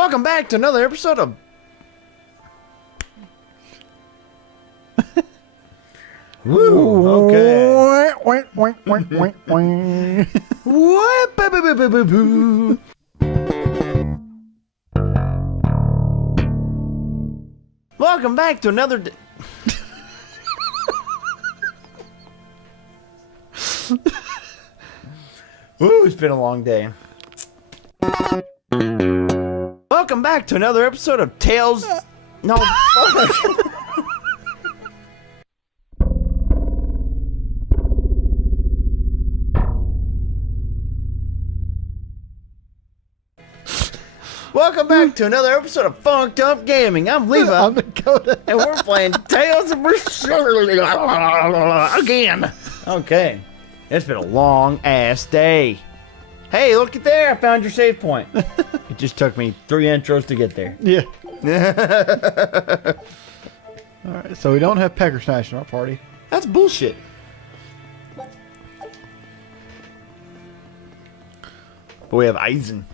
Welcome back to another episode of... Woo, okay. What? Welcome back to another... Ooh, it's been a long day. Welcome back to another episode of Tales... No, fuck. Welcome back to another episode of Funked Up Gaming. I'm Levi. I'm Dakota. And we're playing Tales of Berseria again. Okay. It's been a long-ass day. Hey, look at there. I found your save point. It just took me 3 intros to get there. Yeah. Alright, so we don't have Pecker Snatch in our party. That's bullshit. But we have Eisen.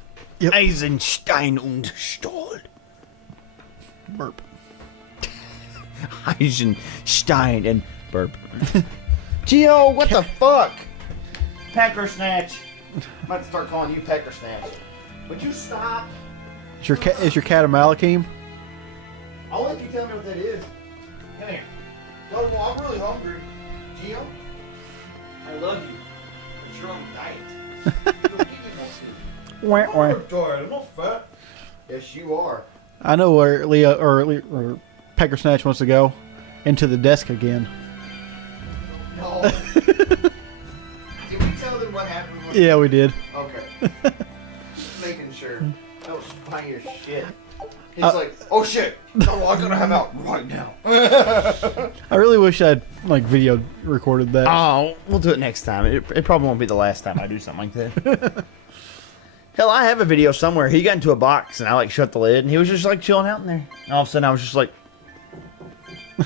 Yep. Eisenstein und Stahl. Burp. Eisenstein and burp. Gio, what the fuck? Pecker Snatch. I'm about to start calling you Pecker Snatch. Would you stop? Is your cat a Malakim? I'll let you tell me what that is. Come here. Well, I'm really hungry. Gio, I love you. But you're on diet. Go get me more food. Wah, wah. I'm tired. I'm not fat. Yes, you are. I know where or Pecker Snatch wants to go. Into the desk again. No. Did we tell them what happened? Yeah, we did. Okay. Just making sure. That was funny as shit. He's like, oh shit! No, I gotta have out right now. I really wish I'd video recorded that. Oh, we'll do it next time. It probably won't be the last time I do something like that. Hell, I have a video somewhere. He got into a box and I shut the lid and he was just chilling out in there. And all of a sudden I was just like,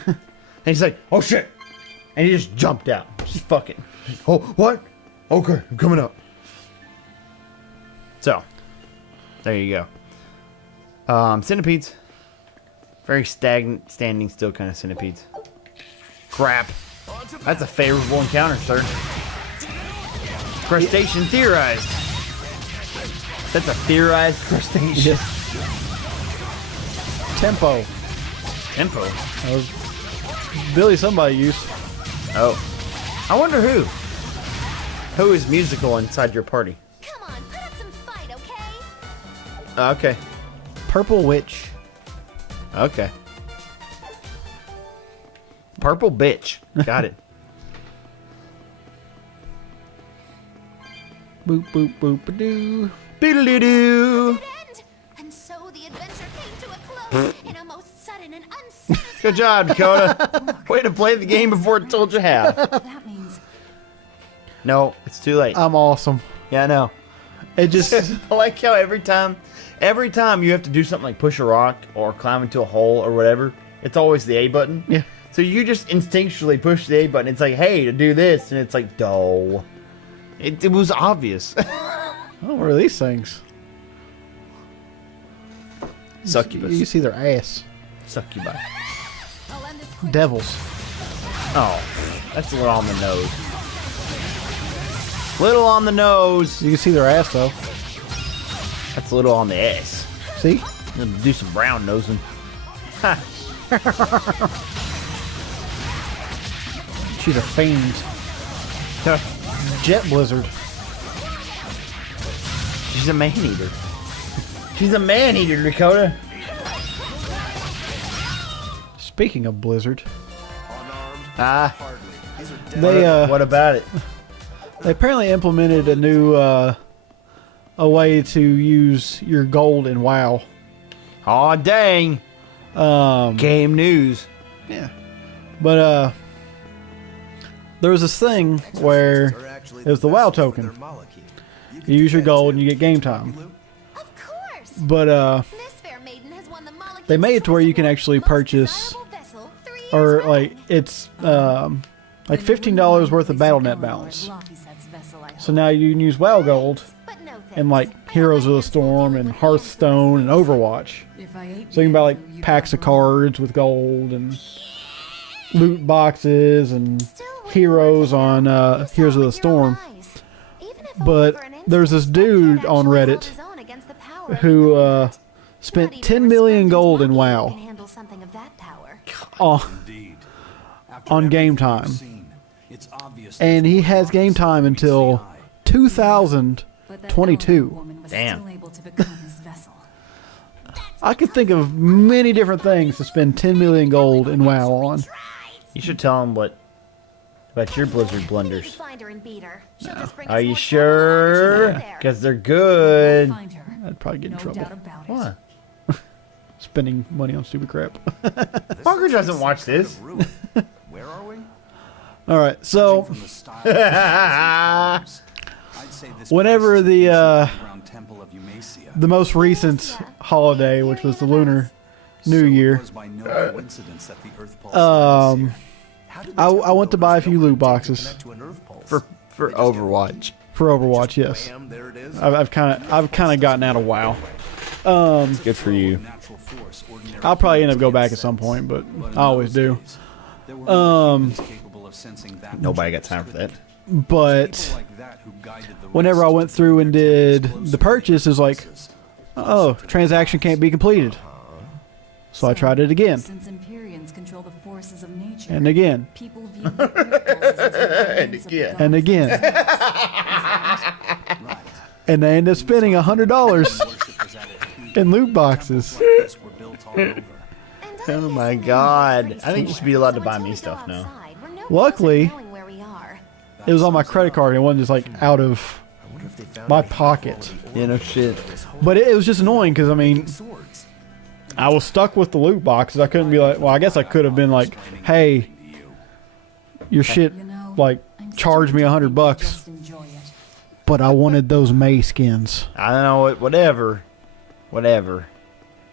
and he's like, oh shit! And he just jumped out. Just fucking. Oh, what? Okay, I'm coming up. So, there you go. Centipedes. Very stagnant, standing still kind of centipedes. Crap. That's a favorable encounter, sir. Crustacean theorized. That's a theorized crustacean. Tempo. Tempo? That was Billy somebody used. Oh. I wonder who. Who is musical inside your party? Come on, put up some fight, okay? Okay. Purple Witch. Okay. Purple bitch. Got it. Boop boop boop a doo. Beedle-doo-doo. End. And so the adventure came to a close in a most sudden and unsatisfying... Good job, Dakota. Way to play the game before it told you how. That means... No, it's too late. I'm awesome. Yeah, I know. It just I like how every time you have to do something like push a rock or climb into a hole or whatever, it's always the A button. Yeah. So you just instinctually push the A button. It's like, hey, to do this, and it's like, duh. It was obvious. what are these things? Succubus. You see their ass. Succubi. I'll end this quick. Devils. Oh, that's a little on the nose. Little on the nose. You can see their ass though. That's a little on the ass. See? Gonna do some brown nosing. Ha. She's a fiend. Jet Blizzard. She's a man eater. She's a man eater, Dakota. Speaking of Blizzard, Ah, they what about it? they apparently implemented a new a way to use your gold in WoW. Aw, dang. Game news. Yeah. But there was this thing where it was the WoW token. You use your gold and you get game time. Of course! But This fair maiden has won the Malekith they made it to where you can actually most purchase, desirable vessel 3 years or running. it's $15 worth of BattleNet balance. So now you can use WoW gold But no in like Heroes of the Storm and Hearthstone and Overwatch. So you can buy like packs of cards with gold and loot boxes and heroes on Heroes of the Storm. But there's this dude on Reddit who spent 10 million gold in WoW on game time. And he has game time until 2022. Damn. I could think of many different things to spend 10 million gold in WoW on. You should tell him what about your Blizzard blunders. Are you sure? Because they're good. I'd probably get in trouble. What? Spending money on stupid crap. Parker doesn't watch this. Where are we? All right, so whenever the most recent holiday, which was the Lunar New Year, I went to buy a few loot boxes For Overwatch. for Overwatch. Yes, I've kind of gotten out of WoW. Good for you. I'll probably end up go back at some point, but I always do. Nobody got time for that. But whenever I went through and did the purchase, it was like, oh, transaction can't be completed. So I tried it again. Since Empyreans control the forces of nature, And again. people view the impulses And again. And again. And I ended up spending $100 in loot boxes. Oh my god. I think you should be allowed to buy me stuff now. Luckily, it was on my credit card. It wasn't just like out of my pocket. Yeah, no shit. But it was just annoying because, I mean, I was stuck with the loot boxes. I couldn't be like, well, I guess I could have been like, hey, your shit, like, charge me $100. just enjoy it. But I wanted those May skins. I don't know what. Whatever.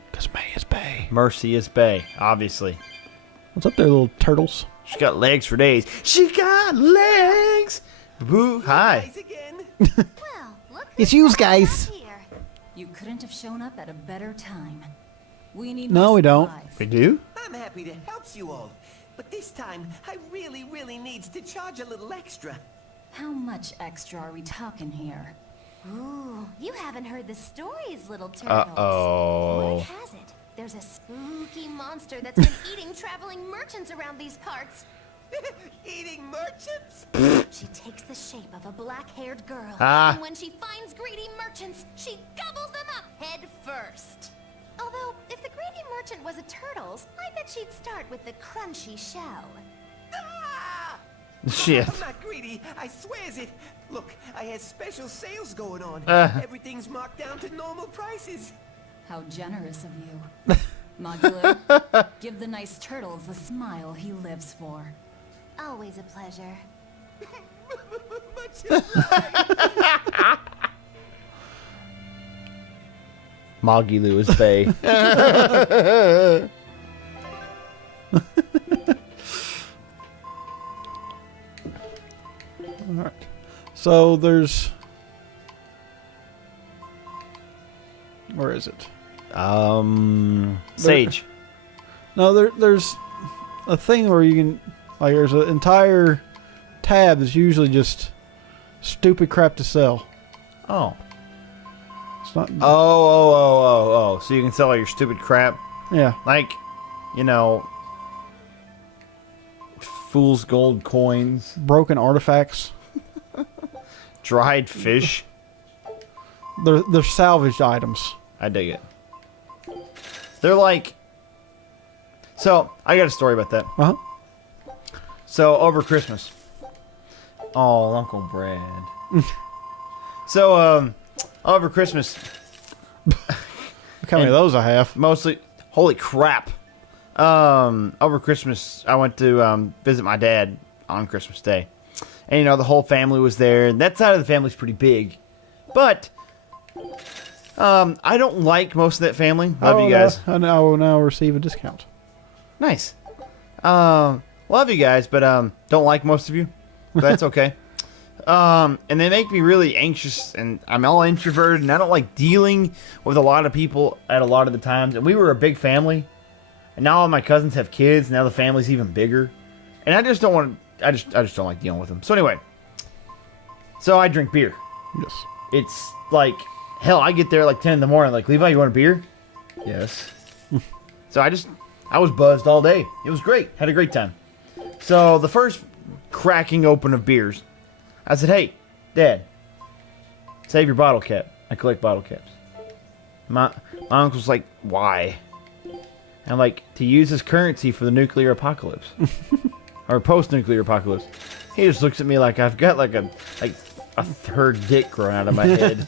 Because May is Bay. Mercy is Bay, obviously. What's up there, little turtles? She got legs for days. She got legs. Boo. Hi. It's you guys. You couldn't have shown up at a better time. We need No, more we don't. supplies. We do? I'm happy to help you all, but this time I really needs to charge a little extra. How much extra are we talking here? Ooh, you haven't heard the stories, little turtles. Uh-oh. Word has it, there's a spooky monster that's been eating traveling merchants around these parts. Eating merchants? She takes the shape of a black-haired girl, Ah. and when she finds greedy merchants, she gobbles them up head first. Although, if the greedy merchant was a turtles, I bet she'd start with the crunchy shell. Ah! Shit. I'm not greedy, I swears it. Look, I have special sales going on. Everything's marked down to normal prices. How generous of you. Modular, give the nice turtles the smile he lives for. Always a pleasure. Moggy Lewis Bay. Alright. So there's... Where is it? Sage. No, there's a thing where you can... Like, there's an entire tab that's usually just stupid crap to sell. Oh. It's not... Oh. So you can sell all your stupid crap? Yeah. Like, you know, fool's gold coins, Broken artifacts. dried fish. They're salvaged items. I dig it. They're like... So, I got a story about that. Uh-huh. So, over Christmas. Oh, Uncle Brad. So, over Christmas, Look how many of those I have. mostly... Holy crap. Over Christmas, I went to visit my dad on Christmas Day. And, you know, the whole family was there. And that side of the family's pretty big. But... I don't like most of that family. Love you guys. I will now receive a discount. Nice. Love you guys, but don't like most of you. But that's okay. And they make me really anxious, and I'm all introverted, and I don't like dealing with a lot of people at a lot of the times. And we were a big family, and now all my cousins have kids. Now the family's even bigger, and I just don't want to. I just don't like dealing with them. So anyway, so I drink beer. Yes. It's like hell. I get there like 10 in the morning. Like, Levi, you want a beer? Yes. So I was buzzed all day. It was great. Had a great time. So the first cracking open of beers, I said, "Hey, Dad, save your bottle cap. I collect bottle caps." My uncle's like, "Why?" And I'm like, "To use as currency for the nuclear apocalypse." Or post-nuclear apocalypse. He just looks at me like I've got like a third dick growing out of my head.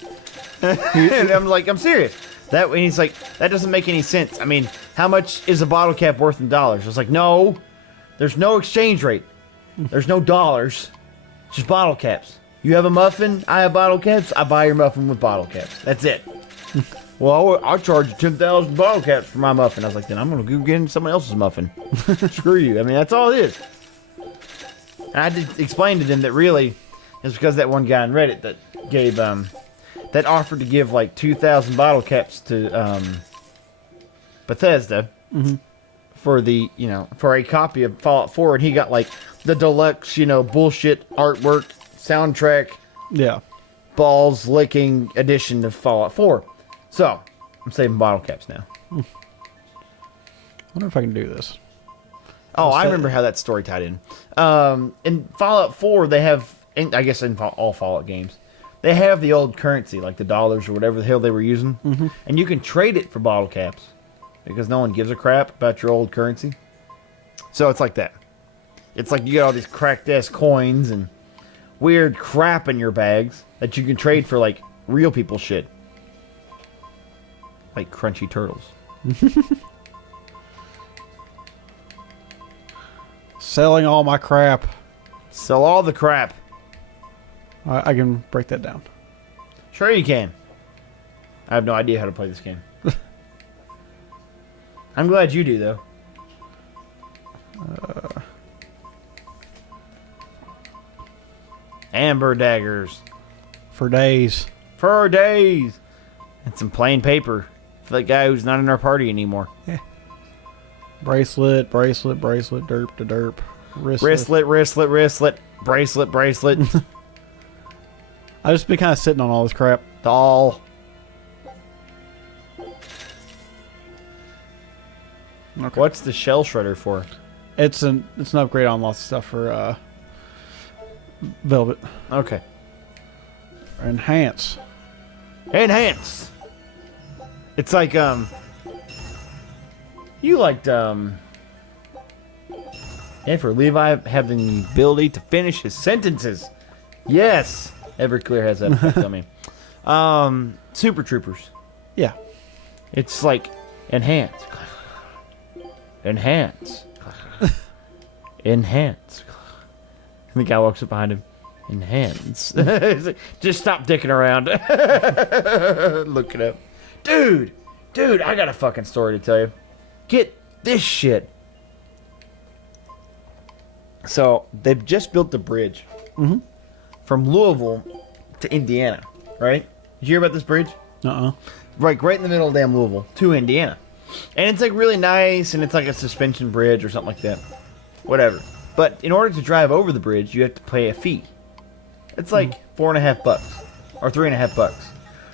And I'm like, I'm serious. And he's like, that doesn't make any sense. I mean, how much is a bottle cap worth in dollars? I was like, no, there's no exchange rate. There's no dollars. It's just bottle caps. You have a muffin, I have bottle caps, I buy your muffin with bottle caps. That's it. Well, I'll charge you 10,000 bottle caps for my muffin. I was like, then I'm going to go get someone else's muffin. Screw you. I mean, that's all it is. And I did explain to them that really it's because that one guy on Reddit that gave, that offered to give like 2,000 bottle caps to Bethesda for the, for a copy of Fallout 4. And he got like the deluxe, bullshit artwork, soundtrack, balls licking edition of Fallout 4. So, I'm saving bottle caps now. I wonder if I can do this. Oh, I remember how that story tied in. In Fallout 4, they have, I guess in all Fallout games, they have the old currency, like the dollars or whatever the hell they were using. And you can trade it for bottle caps because no one gives a crap about your old currency. So it's like that. It's like you got all these cracked-ass coins and weird crap in your bags that you can trade for, like, real people shit. Like crunchy turtles. Selling all my crap. Sell all the crap. I can break that down. Sure you can. I have no idea how to play this game. I'm glad you do, though. Amber daggers. For days. For days. And some plain paper. For that guy who's not in our party anymore. Yeah. Bracelet, derp to derp. Wristlet. Bracelet. I just been kind of sitting on all this crap. Doll. Okay. What's the shell shredder for? It's an upgrade on lots of stuff for Velvet. Okay. Enhance. It's like you liked for Levi having the ability to finish his sentences. Yes. Everclear has that effect on me. Super Troopers. Yeah. It's like enhance. And the guy walks up behind him. Enhance. Like, just stop dicking around. Look it up. Dude, I got a fucking story to tell you. Get this shit. So, they've just built the bridge from Louisville to Indiana, right? Did you hear about this bridge? Right in the middle of damn Louisville to Indiana. And it's like really nice, and it's like a suspension bridge or something like that. Whatever. But in order to drive over the bridge, you have to pay a fee. It's like $4.50 or $3.50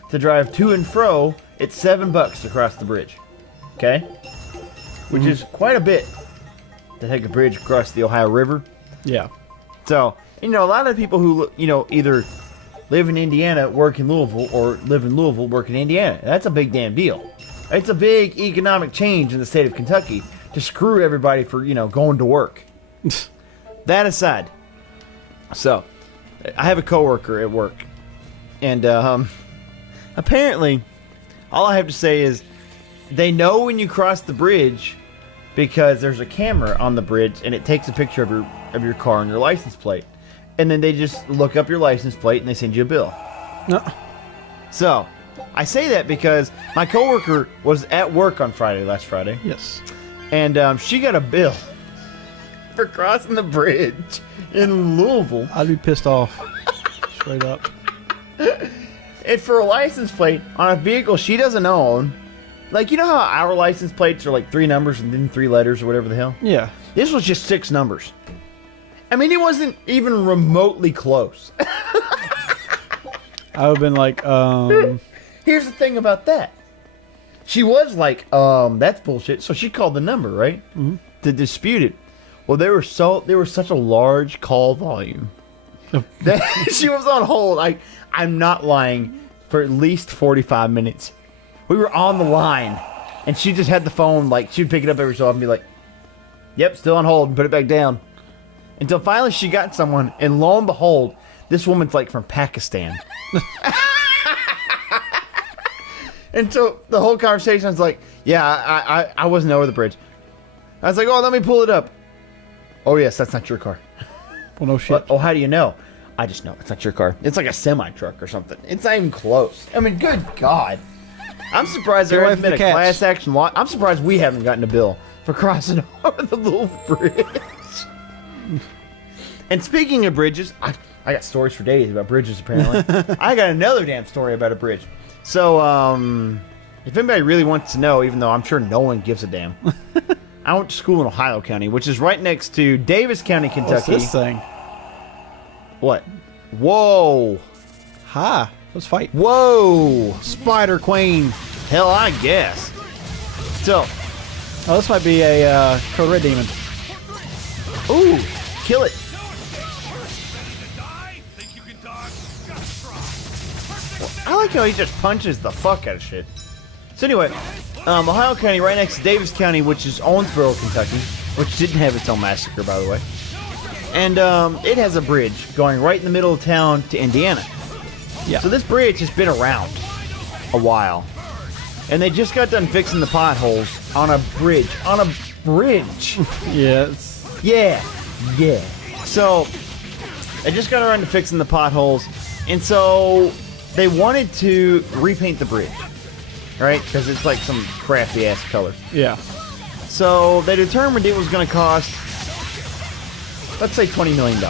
to drive to and fro. It's $7 to cross the bridge. Okay, which is quite a bit to take a bridge across the Ohio River. Yeah. So a lot of people who either live in Indiana, work in Louisville, or live in Louisville, work in Indiana. That's a big damn deal. It's a big economic change in the state of Kentucky to screw everybody for going to work. That aside, so I have a coworker at work, and apparently, all I have to say is they know when you cross the bridge because there's a camera on the bridge, and it takes a picture of your car and your license plate, and then they just look up your license plate and they send you a bill. No. So I say that because my coworker was at work on last Friday. Yes. And she got a bill for crossing the bridge in Louisville. I'd be pissed off. Straight up. And for a license plate on a vehicle she doesn't own, like, you know how our license plates are like 3 numbers and then 3 letters or whatever the hell? Yeah. This was just 6 numbers. I mean, it wasn't even remotely close. I would have been like, Here's the thing about that. She was like, that's bullshit. So she called the number, right? Mm-hmm. To dispute it. Well, they were such a large call volume that she was on hold. I'm not lying, for at least 45 minutes. We were on the line, and she just had the phone, like, she'd pick it up every so often and be like, yep, still on hold, and put it back down. Until finally she got someone, and lo and behold, this woman's like from Pakistan. And so the whole conversation was like, yeah, I wasn't over the bridge. I was like, oh, let me pull it up. Oh, yes, that's not your car. well, no shit. Oh, how do you know? I just know it's not your car. It's like a semi-truck or something. It's not even close. I mean, good God. I'm surprised there hasn't been a class action law. I'm surprised we haven't gotten a bill for crossing over the little bridge. And speaking of bridges, I got stories for days about bridges, apparently. I got another damn story about a bridge. So, if anybody really wants to know, even though I'm sure no one gives a damn, I went to school in Ohio County, which is right next to Davis County, Kentucky. What's this thing? What? Whoa. Hi. Let's fight. Whoa. Spider Queen. Hell, I guess. So. Oh, this might be a Code Red Demon. Ooh. Kill it. I like how he just punches the fuck out of shit. So anyway, Ohio County, right next to Davis County, which is Owensboro, Kentucky, which didn't have its own massacre, by the way. And it has a bridge going right in the middle of town to Indiana. Yeah. So this bridge has been around a while. And they just got done fixing the potholes on a bridge. On a bridge! Yes. Yeah. Yeah. So, they just got around to fixing the potholes. And so, they wanted to repaint the bridge. Right? Because it's like some crappy ass color. Yeah. So, they determined it was going to cost, let's say $20 million.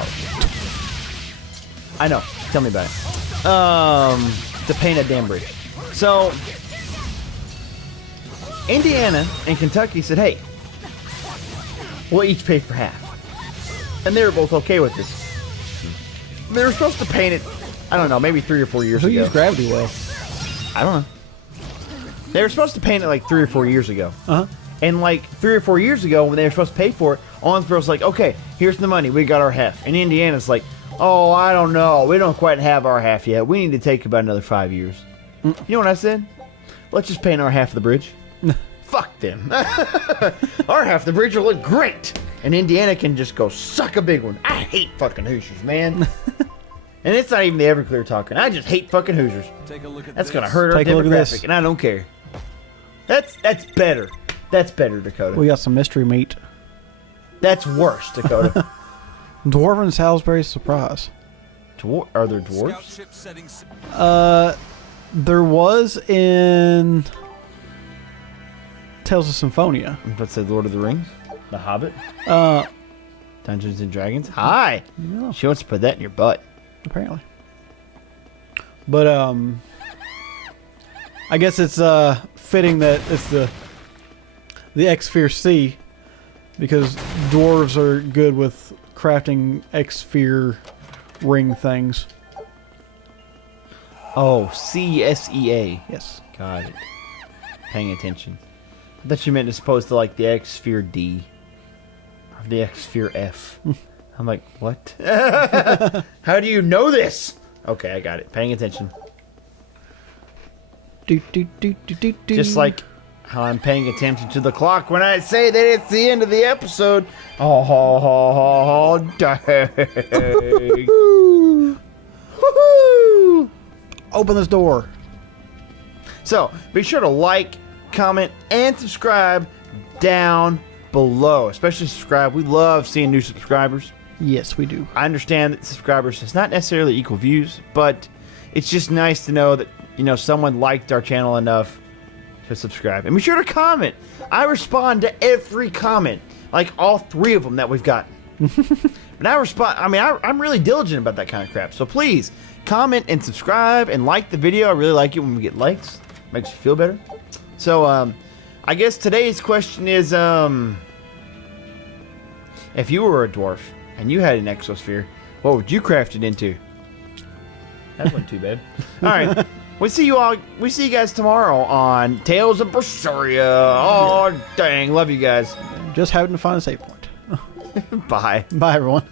I know. Tell me about it. To paint a damn bridge. So, Indiana and Kentucky said, hey, we'll each pay for half. And they were both okay with this. They were supposed to paint it, I don't know, maybe 3 or 4 years Who ago. used Gravity Well? I don't know. They were supposed to paint it like 3 or 4 years ago. Uh-huh. And like 3 or 4 years ago, when they were supposed to pay for it, Owensboro's like, okay, here's the money, we got our half. And Indiana's like, oh, I don't know, we don't quite have our half yet. We need to take about another 5 years. You know what I said? Let's just paint our half of the bridge. Fuck them. Our half of the bridge will look great. And Indiana can just go suck a big one. I hate fucking Hoosiers, man. And it's not even the Everclear talking. I just hate fucking Hoosiers. Take a look at That's this. gonna hurt our Take a look at this. demographic, and I don't care. That's better. That's better, Dakota. We got some mystery meat. That's worse, Dakota. Dwarven Salisbury surprise. Are there Scout dwarves? ship settings. There was in Tales of Symphonia. Let's say Lord of the Rings, The Hobbit, Uh, Dungeons and Dragons. Hi. yeah, She wants to put that in your butt. apparently. But I guess it's fitting that it's the X-Sphere C, because dwarves are good with crafting X-Sphere ring things. Oh, CSEA. Yes. Got it. Paying attention. I thought you meant as opposed to like the X-Sphere D. Or the X-Sphere F. I'm like, what? How do you know this? Okay, I got it. Paying attention. Do, do, do, do, do, do. Just like how I'm paying attention to the clock when I say that it's the end of the episode. Oh, dang. Woohoo! Open this door. So, be sure to like, comment, and subscribe down below. Especially subscribe. We love seeing new subscribers. Yes, we do. I understand that subscribers does not necessarily equal views, but it's just nice to know that, you know, someone liked our channel enough to subscribe. And be sure to comment. I respond to every comment, like all 3 of them that we've gotten. But I respond. I mean, I'm really diligent about that kind of crap. So please comment and subscribe and like the video. I really like it when we get likes. Makes you feel better. So I guess today's question is if you were a dwarf and you had an exosphere, what would you craft it into? That wasn't too bad. All right. We see you guys tomorrow on Tales of Berseria. Oh, dang. Love you guys. Just having to find a save point. Bye. Bye, everyone.